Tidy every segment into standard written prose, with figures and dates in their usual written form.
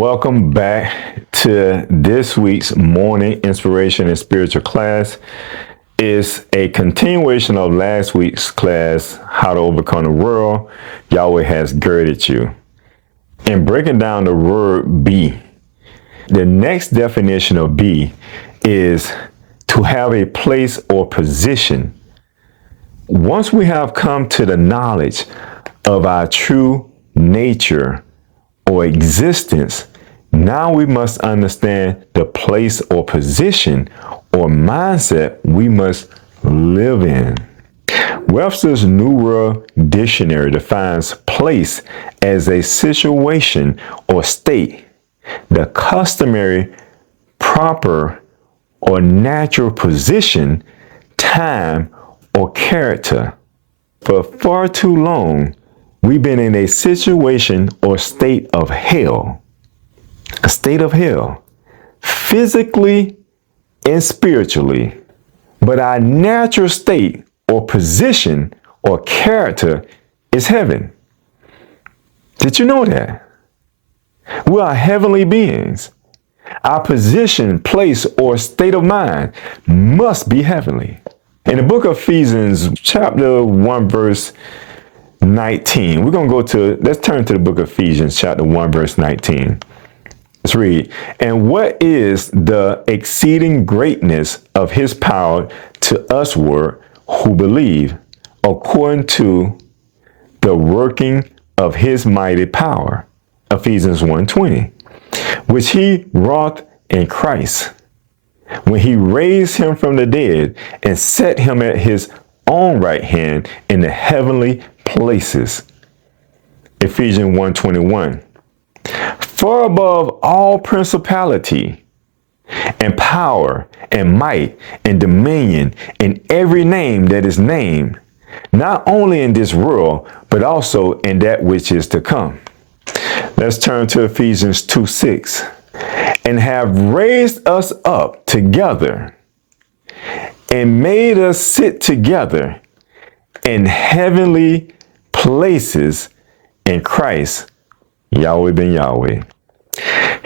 Welcome back to this week's morning inspiration and spiritual class. It's a continuation of last week's class, How to Overcome the World. Yahweh has girded you. In breaking down the word be, the next definition of be is to have a place or position. Once we have come to the knowledge of our true nature or existence, now we must understand the place or position or mindset we must live in. Webster's New World Dictionary defines place as a situation or state, the customary, proper, or natural position, time, or character. For far too long, we've been in a situation or state of hell, a state of hell, physically and spiritually. But our natural state or position or character is heaven. Did you know that? We are heavenly beings. Our position, place, or state of mind must be heavenly. In the book of Ephesians, chapter 1, verse 19. Let's turn to the book of Ephesians, chapter 1, verse 19. Let's read. And what is the exceeding greatness of his power to usward who believe, according to the working of his mighty power? Ephesians 1:20, which he wrought in Christ, when he raised him from the dead and set him at his own right hand in the heavenly places. Ephesians 1:21. Far above all principality and power and might and dominion and every name that is named, not only in this world, but also in that which is to come. Let's turn to Ephesians 2:6. And have raised us up together and made us sit together in heavenly places in Christ, Yahweh ben Yahweh.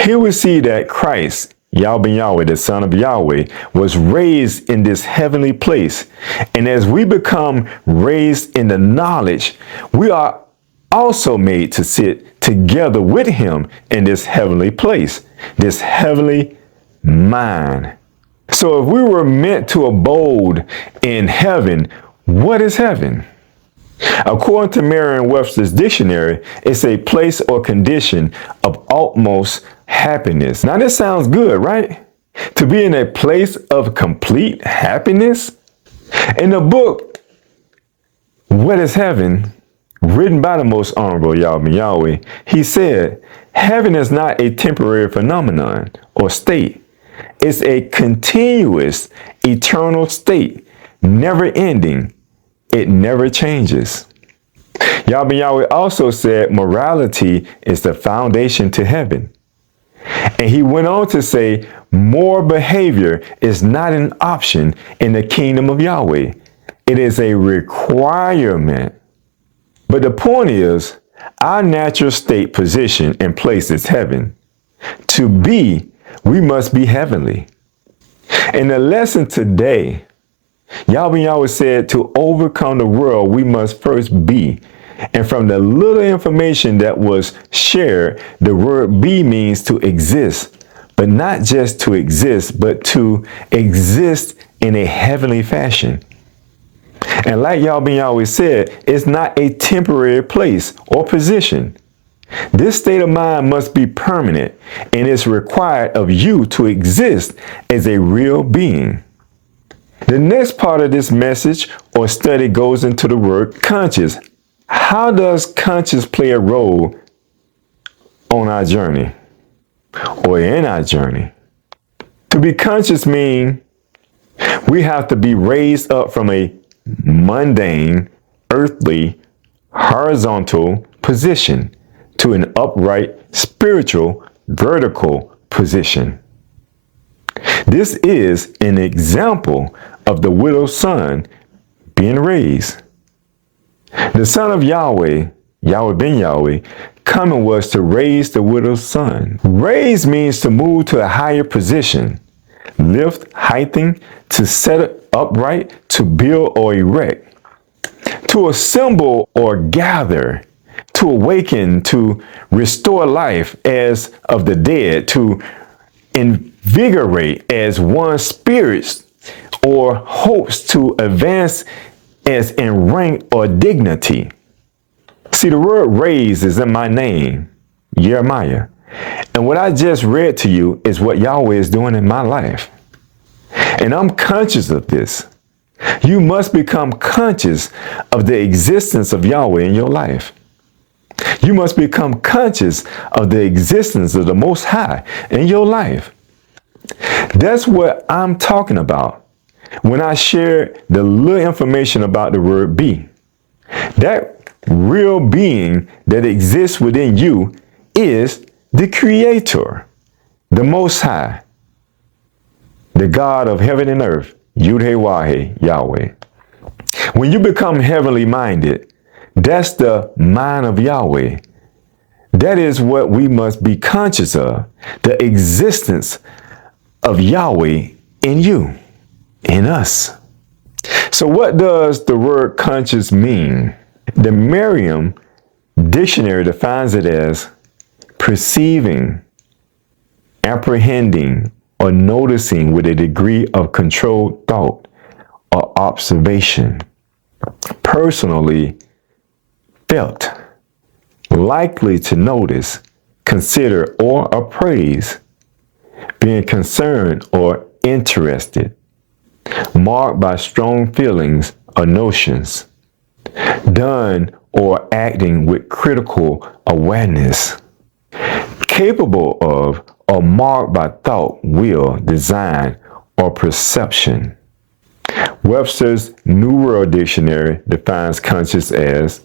Here we see that Christ, Yahweh ben Yahweh, the Son of Yahweh, was raised in this heavenly place. And as we become raised in the knowledge, we are also made to sit together with him in this heavenly place, this heavenly mind. So if we were meant to abode in heaven, what is heaven? According to Merriam-Webster's dictionary, it's a place or condition of utmost happiness. Now this sounds good, right? To be in a place of complete happiness? In the book, What is Heaven?, written by the most honorable Yahweh Yahweh, he said, heaven is not a temporary phenomenon or state. It's a continuous, eternal state, never ending. It never changes. Yahweh Yahweh also said morality is the foundation to heaven. And he went on to say, moral behavior is not an option in the kingdom of Yahweh. It is a requirement. But the point is, our natural state, position, and place is heaven. To be, we must be heavenly. In the lesson today, Yahweh Yahweh said to overcome the world, we must first be. And from the little information that was shared, the word be means to exist, but not just to exist, but to exist in a heavenly fashion. And like Yahweh Yahweh said, it's not a temporary place or position. This state of mind must be permanent, and it's required of you to exist as a real being. The next part of this message or study goes into the word conscious. How does conscious play a role on our journey or in our journey? To be conscious means we have to be raised up from a mundane, earthly, horizontal position to an upright, spiritual, vertical position. This is an example of the widow's son being raised. The Son of Yahweh, Yahweh ben Yahweh, coming was to raise the widow's son. Raise means to move to a higher position, lift, heighten, to set it upright, to build or erect, to assemble or gather, to awaken, to restore life as of the dead, to invigorate as one's spirits or hopes, to advance as in rank or dignity. See, the word raise is in my name, Jeremiah. And what I just read to you is what Yahweh is doing in my life. And I'm conscious of this. You must become conscious of the existence of Yahweh in your life. You must become conscious of the existence of the Most High in your life. That's what I'm talking about when I share the little information about the word be. That real being that exists within you is the Creator, the Most High, the God of heaven and earth, YHWH, Yahweh. When you become heavenly minded, that's the mind of Yahweh. That is what we must be conscious of, the existence of Yahweh in you, in us. So what does the word conscious mean? The Merriam Dictionary defines it as perceiving, apprehending, or noticing with a degree of controlled thought or observation, personally felt, likely to notice, consider, or appraise, being concerned or interested, marked by strong feelings or notions, done or acting with critical awareness, capable of or marked by thought, will, design, or perception. Webster's New World Dictionary defines conscious as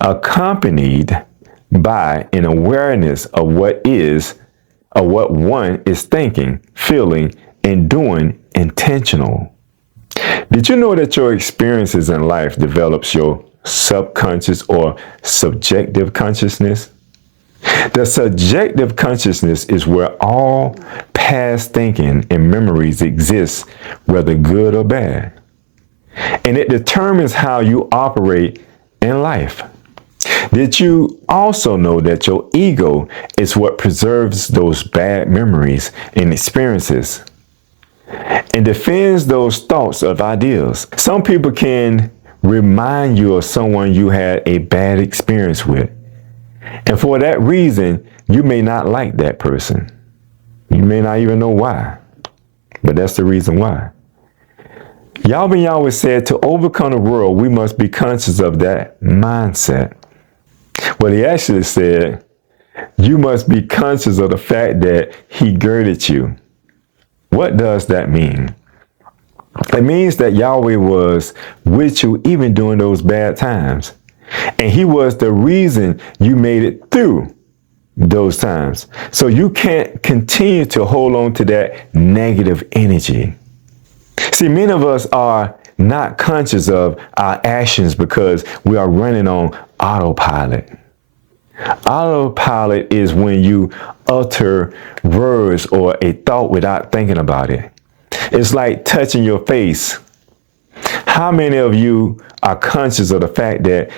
accompanied by an awareness of what one is thinking, feeling, and doing intentional. Did you know that your experiences in life develops your subconscious or subjective consciousness? The subjective consciousness is where all past thinking and memories exist, whether good or bad. And it determines how you operate in life. Did you also know that your ego is what preserves those bad memories and experiences and defends those thoughts of ideas? Some people can remind you of someone you had a bad experience with. And for that reason, you may not like that person. You may not even know why, but that's the reason why. Yahweh said to overcome the world, we must be conscious of that mindset. But he actually said, you must be conscious of the fact that he girded you. What does that mean? It means that Yahweh was with you even during those bad times. And he was the reason you made it through those times. So you can't continue to hold on to that negative energy. See, many of us are not conscious of our actions because we are running on autopilot. Autopilot is when you utter words or a thought without thinking about it. It's like touching your face. How many of you are conscious of the fact that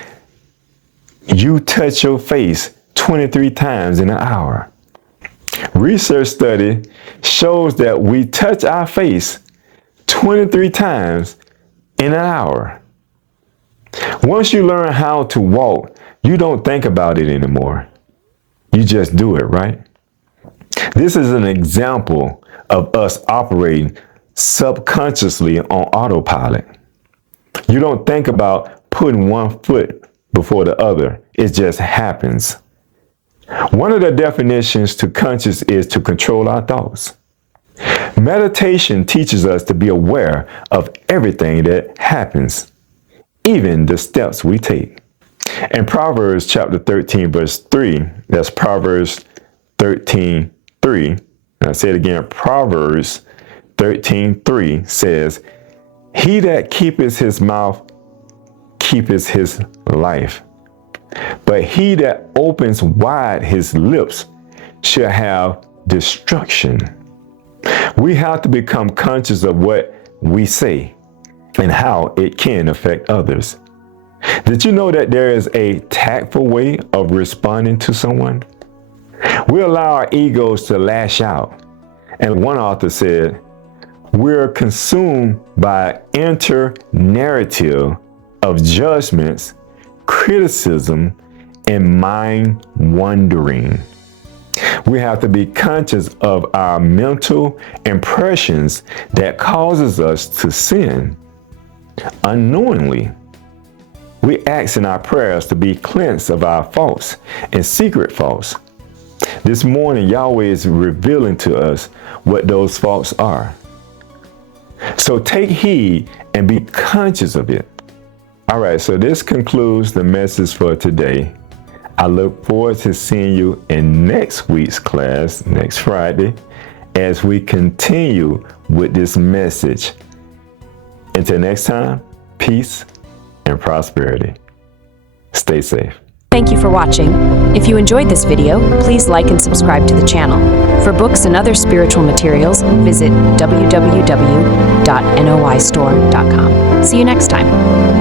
you touch your face 23 times in an hour? Research study shows that we touch our face 23 times in an hour. Once you learn how to walk, you don't think about it anymore. You just do it, right? This is an example of us operating subconsciously on autopilot. You don't think about putting one foot before the other. It just happens. One of the definitions to conscious is to control our thoughts. Meditation teaches us to be aware of everything that happens, even the steps we take. In Proverbs chapter 13, verse 3, that's Proverbs 13, 3. And I say it again, Proverbs 13, 3 says, he that keepeth his mouth keepeth his life, but he that opens wide his lips shall have destruction. We have to become conscious of what we say and how it can affect others. Did you know that there is a tactful way of responding to someone? We allow our egos to lash out. And one author said, we're consumed by inter-narrative of judgments, criticism, and mind wandering. We have to be conscious of our mental impressions that causes us to sin. Unknowingly, we ask in our prayers to be cleansed of our faults and secret faults. This morning, Yahweh is revealing to us what those faults are. So take heed and be conscious of it. All right, so this concludes the message for today. I look forward to seeing you in next week's class, next Friday, as we continue with this message. Until next time, peace and prosperity. Stay safe. Thank you for watching. If you enjoyed this video, please like and subscribe to the channel. For books and other spiritual materials, visit www.noistore.com. See you next time.